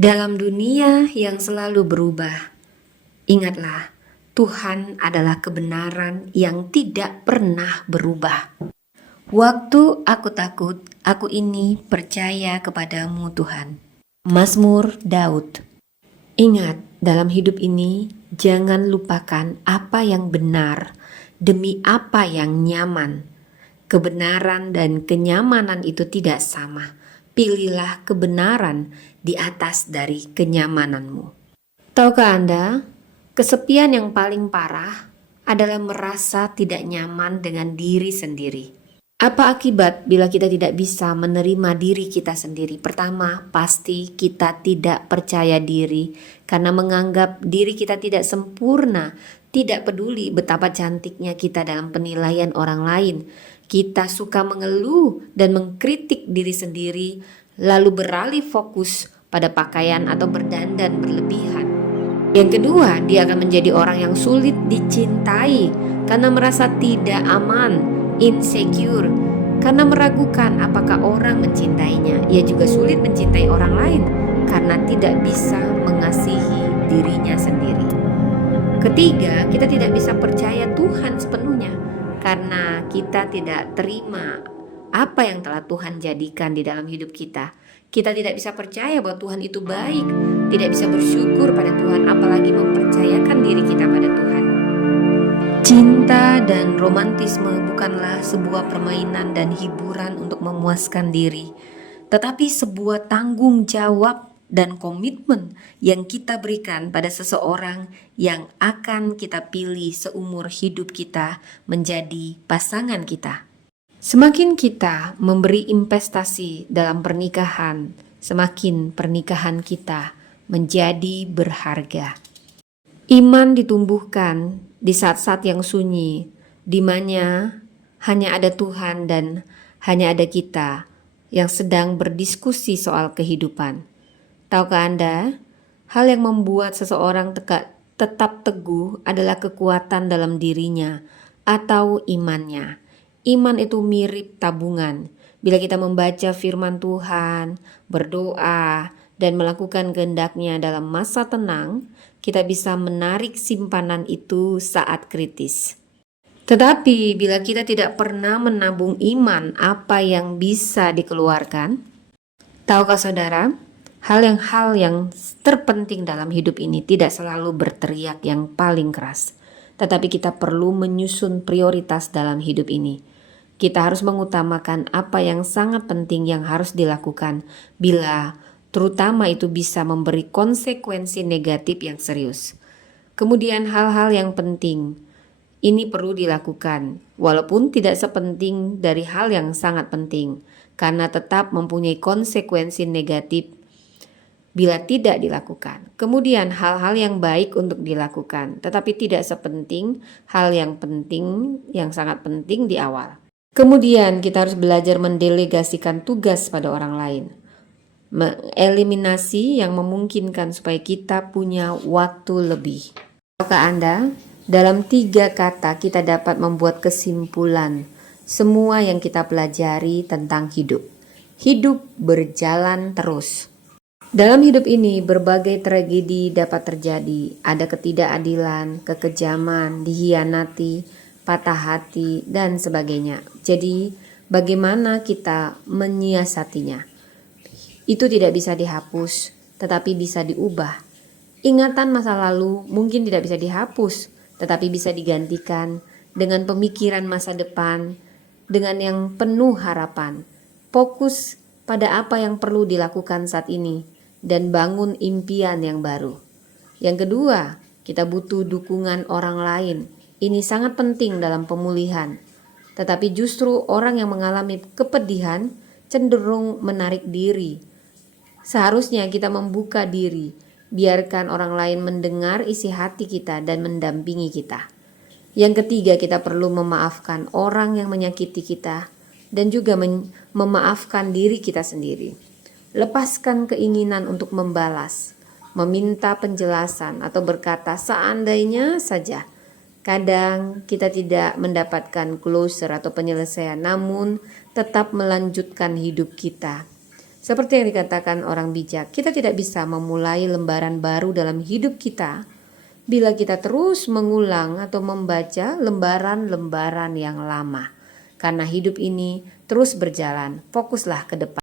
Dalam dunia yang selalu berubah, ingatlah, Tuhan adalah kebenaran yang tidak pernah berubah. Waktu aku takut, aku ini percaya kepadamu Tuhan. Mazmur Daud. Ingat, dalam hidup ini jangan lupakan apa yang benar demi apa yang nyaman. Kebenaran dan kenyamanan itu tidak sama. Pilihlah kebenaran di atas dari kenyamananmu. Tahukah Anda, kesepian yang paling parah adalah merasa tidak nyaman dengan diri sendiri. Apa akibat bila kita tidak bisa menerima diri kita sendiri? Pertama, pasti kita tidak percaya diri karena menganggap diri kita tidak sempurna, tidak peduli betapa cantiknya kita dalam penilaian orang lain. Kita suka mengeluh dan mengkritik diri sendiri, lalu beralih fokus pada pakaian atau berdandan berlebihan. Yang kedua, dia akan menjadi orang yang sulit dicintai karena merasa tidak aman, insecure, karena meragukan apakah orang mencintainya. Ia juga sulit mencintai orang lain karena tidak bisa mengasihi dirinya sendiri. Ketiga, kita tidak bisa percaya Tuhan sepenuhnya karena kita tidak terima apa yang telah Tuhan jadikan di dalam hidup kita. Kita tidak bisa percaya bahwa Tuhan itu baik, tidak bisa bersyukur pada Tuhan, apalagi mempercayakan diri kita pada Tuhan. Cinta dan romantisme bukanlah sebuah permainan dan hiburan untuk memuaskan diri, tetapi sebuah tanggung jawab dan komitmen yang kita berikan pada seseorang yang akan kita pilih seumur hidup kita menjadi pasangan kita. Semakin kita memberi investasi dalam pernikahan, semakin pernikahan kita menjadi berharga. Iman ditumbuhkan di saat-saat yang sunyi, di mana hanya ada Tuhan dan hanya ada kita yang sedang berdiskusi soal kehidupan. Tahukah Anda, hal yang membuat seseorang tetap teguh adalah kekuatan dalam dirinya atau imannya. Iman itu mirip tabungan. Bila kita membaca firman Tuhan, berdoa, dan melakukan kehendak-Nya dalam masa tenang, kita bisa menarik simpanan itu saat kritis. Tetapi bila kita tidak pernah menabung iman, apa yang bisa dikeluarkan? Tahukah saudara, hal yang terpenting dalam hidup ini tidak selalu berteriak yang paling keras, tetapi kita perlu menyusun prioritas dalam hidup ini. Kita harus mengutamakan apa yang sangat penting yang harus dilakukan bila terutama itu bisa memberi konsekuensi negatif yang serius. Kemudian hal-hal yang penting ini perlu dilakukan walaupun tidak sepenting dari hal yang sangat penting karena tetap mempunyai konsekuensi negatif bila tidak dilakukan. Kemudian hal-hal yang baik untuk dilakukan tetapi tidak sepenting hal yang penting yang sangat penting di awal. Kemudian kita harus belajar mendelegasikan tugas pada orang lain. Eliminasi yang memungkinkan supaya kita punya waktu lebih. Tahukah Anda, dalam 3 kata kita dapat membuat kesimpulan semua yang kita pelajari tentang hidup. Hidup berjalan terus. Dalam hidup ini berbagai tragedi dapat terjadi. Ada ketidakadilan, kekejaman, dihianati, patah hati, dan sebagainya. Jadi, bagaimana kita menyiasatinya? Itu tidak bisa dihapus, tetapi bisa diubah. Ingatan masa lalu mungkin tidak bisa dihapus, tetapi bisa digantikan dengan pemikiran masa depan, dengan yang penuh harapan. Fokus pada apa yang perlu dilakukan saat ini, dan bangun impian yang baru. Yang kedua, kita butuh dukungan orang lain. Ini sangat penting dalam pemulihan. Tetapi justru orang yang mengalami kepedihan cenderung menarik diri. Seharusnya kita membuka diri, biarkan orang lain mendengar isi hati kita dan mendampingi kita. Yang ketiga, kita perlu memaafkan orang yang menyakiti kita dan juga memaafkan diri kita sendiri. Lepaskan keinginan untuk membalas, meminta penjelasan atau berkata seandainya saja. Kadang kita tidak mendapatkan closure atau penyelesaian, namun tetap melanjutkan hidup kita. Seperti yang dikatakan orang bijak, kita tidak bisa memulai lembaran baru dalam hidup kita bila kita terus mengulang atau membaca lembaran-lembaran yang lama. Karena hidup ini terus berjalan, fokuslah ke depan.